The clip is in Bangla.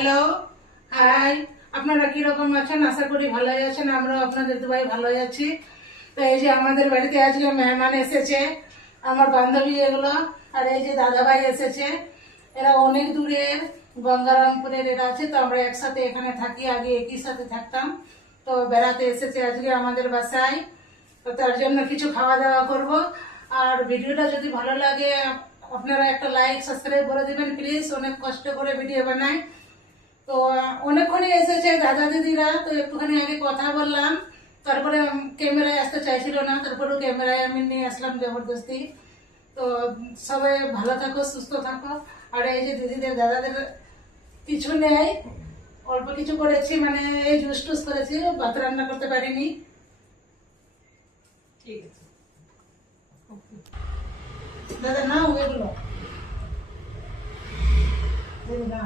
Hello, high. আপনারা কিরকম আছেন? আশা করি ভালোই আছেন। আমরাও আপনাদের দুবাই ভালোই আছি। তো এই যে আমাদের বাড়িতে আজকে মেহমান এসেছে, আমার বান্ধবী এগুলো। আর এই যে দাদাভাই এসেছে, এরা অনেক দূরের, গঙ্গারামপুরের এরা আছে। তো আমরা একসাথে এখানে থাকি, আগে একই সাথে থাকতাম। তো বেড়াতে এসেছে আজকে আমাদের বাসায়। তো তার জন্য কিছু খাওয়া দাওয়া করব। আর ভিডিওটা যদি ভালো লাগে আপনারা একটা লাইক সাবস্ক্রাইব করে দেবেন প্লিজ। অনেক কষ্ট করে ভিডিও বানাই। তো অনেকক্ষণই এসেছে দাদা দিদিরা, তো একটুখানি আগে কথা বললাম। তারপরে ক্যামেরায় আসতে চাইছিল না, তারপরেও ক্যামেরায় আমি নিয়ে আসলাম জবরদস্তি। তো সবাই ভালো থাকো, সুস্থ থাকো। আর এই যে দিদিদের দাদাদের কিছু নেই, অল্প কিছু করেছি, মানে এই জুস টুস করেছি, ভাত রান্না করতে পারিনি। ঠিক আছে দাদা, নাও এগুলো।